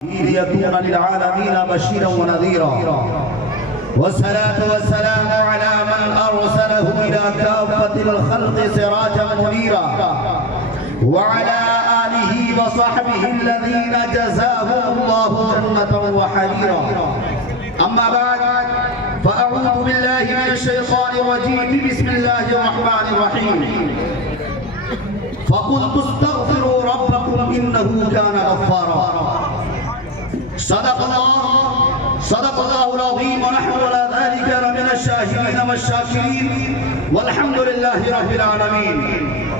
يكون للعالمين بشيرا ونذيرا والصلاة والسلام على من أرسله إلى كافة الخلق سراجا منيرا وعلى آله وصحبه الذين جزاهم الله جنة وحريرا أما بعد فأعوذ بالله من الشيطان الرجيم بسم الله الرحمن الرحيم فقلت استغفروا ربكم إنه كان غفارا صدق الله العظيم ونحن على ذلك لمن الشاهدين والشاكرين والحمد لله رب العالمين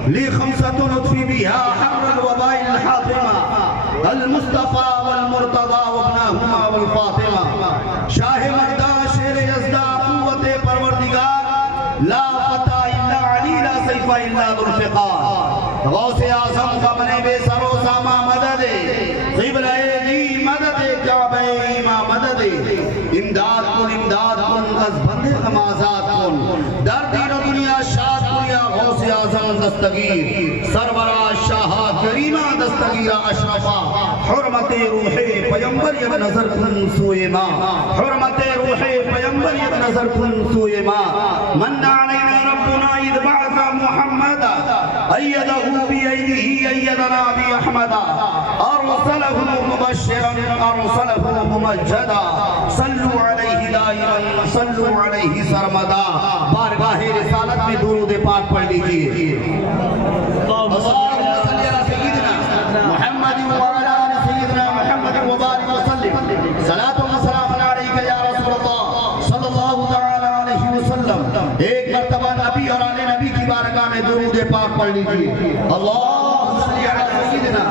لي خمسة نطفي بها حر الوباء الحاطمة المصطفى والمرتضى وابناهما والفاطمة شاہ مردہ شیر یزدہ قوت پروردگار لا فتح الا علی لا سیف الا ذوالفقار غوث اعظم کا بنے بے سر و ساما مدد قبلہ دی مدد کعبہ ایمہ مدد امداد کن از بندے غمازات کن در دین و دنیا شاد دنیا غوث اعظم دستگیر سرورہ شاہ کریمہ دستگیر اشرفہ حرمت روح پیمبر یک نظر کن سوئے ماں حرمت روح پیمبر یک نظر کن سوئے ماں من علینا ربنا اذ بعث محمدا ایدہ بیدہ ایدنا بی احمدا ارسلہ مبشرا ارسلہ ممجدا صلو علیہ دائما صلو علیہ سرمدا بارگاہ رسالت میں درود پاک پڑھ لیجئے اللہم صلی علی سیدنا محمد وعلا سیدنا محمد وبارک وسلم صلاة و سلام علیک یا رسول اللہ صلی اللہ تعالی علیہ وسلم ایک مرتبہ نبی اور آل نبی کی بارگاہ میں درود پاک پڑھ لیجئے اللہم صلی علی سیدنا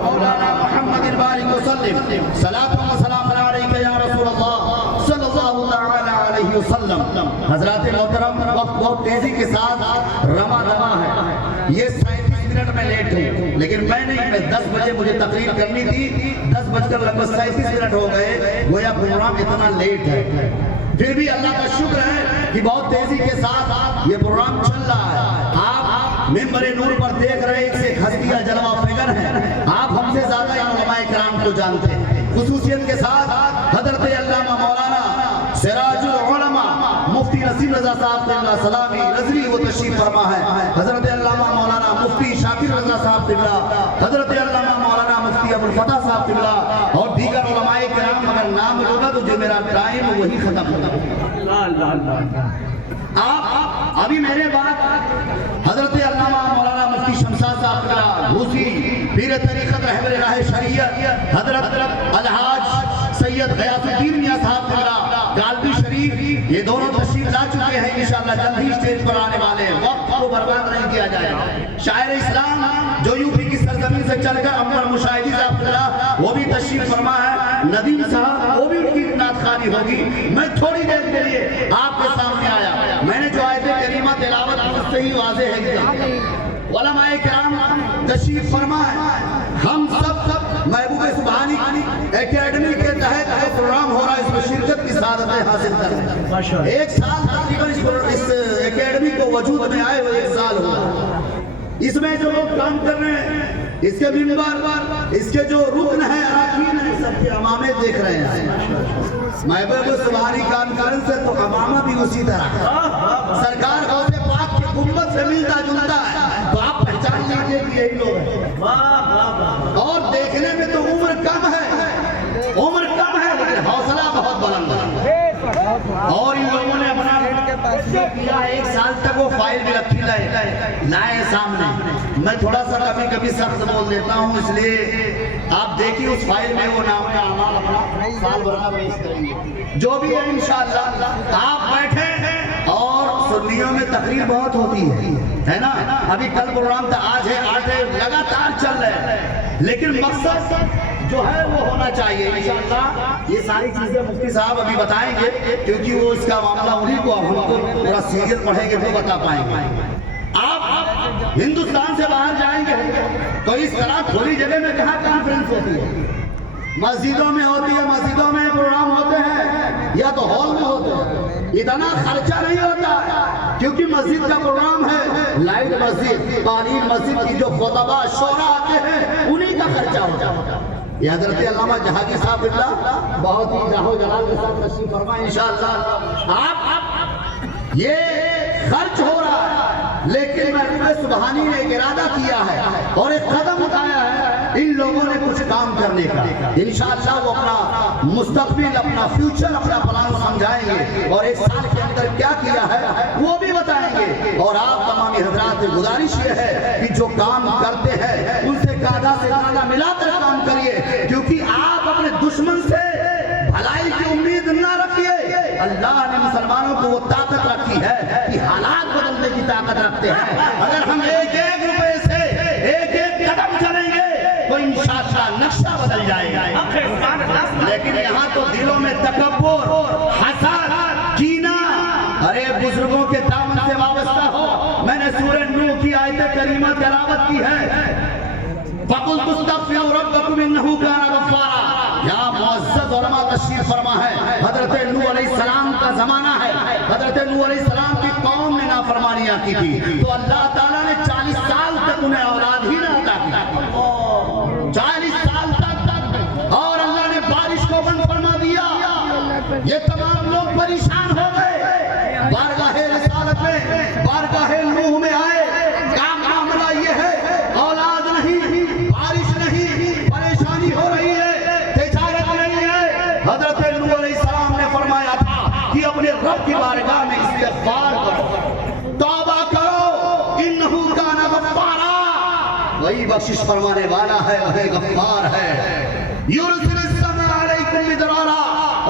مولانا محمد بارک وسلم صلاة و سلام علیک یا رسول اللہ صلی اللہ تعالی علیہ وسلم حضرات محترم وقت بہت تیزی کے ساتھ رما ہے یہ 37 منٹ میں لیٹ ہوں لیکن میں نہیں 10 بجے مجھے تقریر کرنی تھی 10:37 منٹ ہو گئے گویا پروگرام اتنا لیٹ ہے پھر بھی اللہ کا شکر ہے کہ بہت تیزی کے ساتھ یہ پروگرام چل رہا ہے آپ ممبر نور پر دیکھ رہے ایک سے ہستیاں جلوہ فگر ہیں آپ ہم سے زیادہ علماء کرام کو جانتے ہیں خصوصیت کے ساتھ حضرت علامہ مولانا سراج العلماء مفتی نسیم رضا صاحب قبلہ سلامی نظری وہ تشریف فرما ہے حضرت علامہ مولانا مفتی شاکر رضا صاحب قبلہ حضرت علامہ مولانا مفتی ابوالفتح صاحب قبلہ اور دیگر علماء کرام اگر نام ہوگا تو جو میرا ٹائم وہی ختم ہوگا آپ ابھی میرے بعد حضرت علامہ مولانا مفتی شمشاد صاحب قبلہ بھوسی پیر طریقت رہبر راہ شریعت حضرت الحاج سید غیاث الدین میاں صاحب قبلہ گالوی شریف یہ دونوں تشریف لا چکے ہیں انشاءاللہ جلد ہی اسٹیج پر آنے والے ہیں وقت کو برباد نہیں کیا جائے شاعر اسلام جو یو پی کی سرزمین سے چل کر امر مشاہدی صاحب قبلہ وہ بھی تشریف فرما ہے ندیم صاحب وہ بھی ان کی نعت خوانی ہوگی میں تھوڑی دیر کے لیے آپ کے سامنے آیا میں نے جو آیت کریمہ تلاوت مجھ سے ہی واضح ہے علماء کرام تشریف فرما ہے ہم سب محبوب سبحانی اکیڈمی کے تحت پروگرام ہو رہا ہے اس میں شرکت کی سعادتیں حاصل کریں ایک سال تقریباً اس اکیڈمی کو وجود میں آئے ہوئے ایک سال ہوا اس میں جو لوگ کام کر رہے ہیں اس کے ممبر اس کے جو رکن ہیں اراکین ہیں سب کے امامے دیکھ رہے ہیں محبوب سبحانی کانفرنس سے تو امامہ بھی اسی طرح سرکار غوث پاک کی گنبد سے ملتا جلتا ہے تو آپ پہچان لیجئے کہ یہی لوگ ہیں اور دیکھنے میں تو عمر کم ہے لیکن حوصلہ بہت بلند ہے اور ان لوگوں نے اپنا کیا ایک سال تک وہ فائل بھی رکھی لائے سامنے میں تھوڑا سا کبھی سخت بول دیتا ہوں اس لیے آپ دیکھیں اس فائل میں وہ نام کا اعمال اپنا سال بھر کا پیش کریں گے جو بھی ہے انشاءاللہ آپ بیٹھے اور سنیوں میں تقریر بہت ہوتی ہے نا ابھی کل پروگرام تھا آج ہے 8 ہے لگاتار چل رہے ہیں لیکن مقصد جو ہے وہ ہونا چاہیے انشاءاللہ یہ ساری چیزیں مفتی صاحب ابھی بتائیں گے کیونکہ وہ اس کا معاملہ انہیں کو ہم کو پورا سیریل پڑھیں گے تو بتا پائیں گے آپ ہندوستان سے باہر جائیں گے تو اس طرح کھلی جگہ میں کہاں کانفرنس ہوتی ہے مسجدوں میں ہوتی ہے مسجدوں میں پروگرام ہوتے ہیں یا تو ہال میں ہوتے ہیں اتنا خرچہ نہیں ہوتا کیونکہ مسجد کا پروگرام ہے لائٹ مسجد پانی مسجد کی جو خطبہ شورا آتے ہیں انہی کا خرچہ ہوتا ہے یہ حضرت علامہ جہانگیر صاحب اللہ بہت ہی جاہو جلال کے ساتھ تشریف فرمائیں انشاءاللہ. آپ یہ خرچ ہو رہا ہے لیکن محبوب سبحانی نے ایک ارادہ کیا ہے اور ایک قدم اٹھایا ہے ان لوگوں نے کچھ کام کرنے کا. انشاءاللہ وہ اپنا مستقبل اپنا فیوچر اپنا پلان سمجھائیں گے اور ایک سال کے اندر کیا کیا ہے وہ بھی بتائیں گے. اور آپ تمامی حضرات سے گزارش یہ ہے کہ جو کام کرتے ہیں ان سے کادا سے کادا ملا کر کام کریے کیونکہ آپ اپنے دشمن سے بھلائی کی امید نہ رکھیے. اللہ نے مسلمانوں کو وہ طاقت رکھی ہے کہ حالات بدلنے کی طاقت رکھتے ہیں. اگر ہم ایک ایک روپے سے ایک ایک قدم چلیں گے تو انشاءاللہ نقشہ بدل جائے گا. لیکن یہاں تو دلوں میں تکبر حسد کینہ ارے بزرگوں کے دامن سے وابستہ ہو. میں نے سورہ نوح کی آیت کریمہ تلاوت کی ہے فَقُلْتُ اسْتَغْفِرُوا رَبَّكُمْ إِنَّهُ كَانَ غَفَّارًا. یہاں معزز علماء تشریف فرما ہے. حضرت نوح علیہ السلام کا زمانہ ہے. حضرت نوح علیہ السلام کی قوم نے نافرمانیاں کی تھی تو اللہ تعالیٰ نے 40 سال تک انہیں اولاد ہی نہ عطا کی. 40 سال تک اور اللہ نے بارش کو بند فرما دیا. یہ تمام لوگ پریشان ہو گئے. بارگاہ رسالت میں بارگاہ نوح میں آئے. کام معاملہ یہ ہے اولاد نہیں بارش نہیں پریشانی ہو رہی ہے تجارت نہیں ہے. حضرت نوح علیہ السلام نے فرمایا تھا کہ اپنے رب کی بارگاہ میں استغفار کرو توبہ کرو انہو کان غفارا. وہی بخشش فرمانے والا ہے وہی غفار ہے. یرسل السماء علیکم مدرارا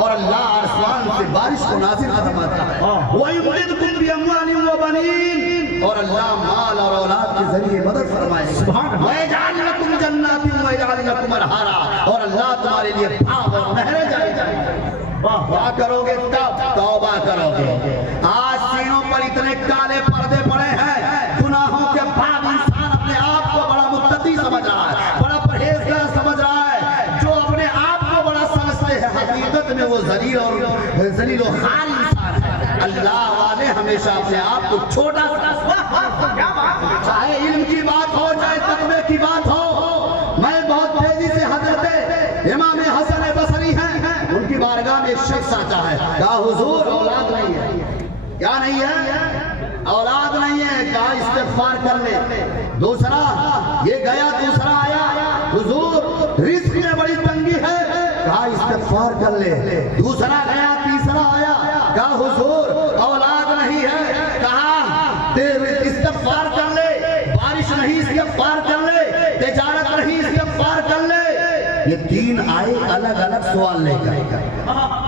اور اللہ آسمان سے بارش کو نازل فرماتا ہے. وَيُمْدِدْكُمْ بِأَمْوَالٍ وَبَنِينَ اور اللہ مال اور اولاد کے ذریعے مدد فرمائے. وَيَجْعَلْ لَكُمْ جَنَّاتٍ وَيَجْعَلْ لَكُمْ أَنْهَارًا اور اللہ تمہارے لیے باغ اور نہریں جاری کرے. کیا کرو گے تب توبہ کرو گے. آج سینوں پر اتنے کالے پردے پڑے ہیں گناہوں کے بعد انسان اپنے آپ کو بڑا متقی سمجھ رہا ہے بڑا پرہیزگار سمجھ رہا ہے. جو اپنے آپ کو بڑا سمجھتے ہیں حقیقت میں وہ ذلیل و خوار انسان ہے. اللہ والے ہمیشہ اپنے آپ کو چھوٹا چاہے علم کی بات ہو چاہے تقوی کی بات ہو. میں بہت تیزی سے حضرت امام حسن بصری ہیں ان کی بارگاہ میں ایک شخص آتا ہے کہا حضور اولاد نہیں ہے. کیا نہیں ہے اولاد نہیں ہے. کہا استغفار کر لے. دوسرا یہ گیا دوسرا آیا حضور رزق میں بڑی تنگی ہے. کہا استغفار کر لے. دوسرا گیا تیسرا آیا کہا حضور اولاد نہیں ہے. کہا استغفار کر لے. بارش نہیں استغفار کر لے. تجارت نہیں استغفار کر لے. یہ تین آئے الگ الگ سوال لے کر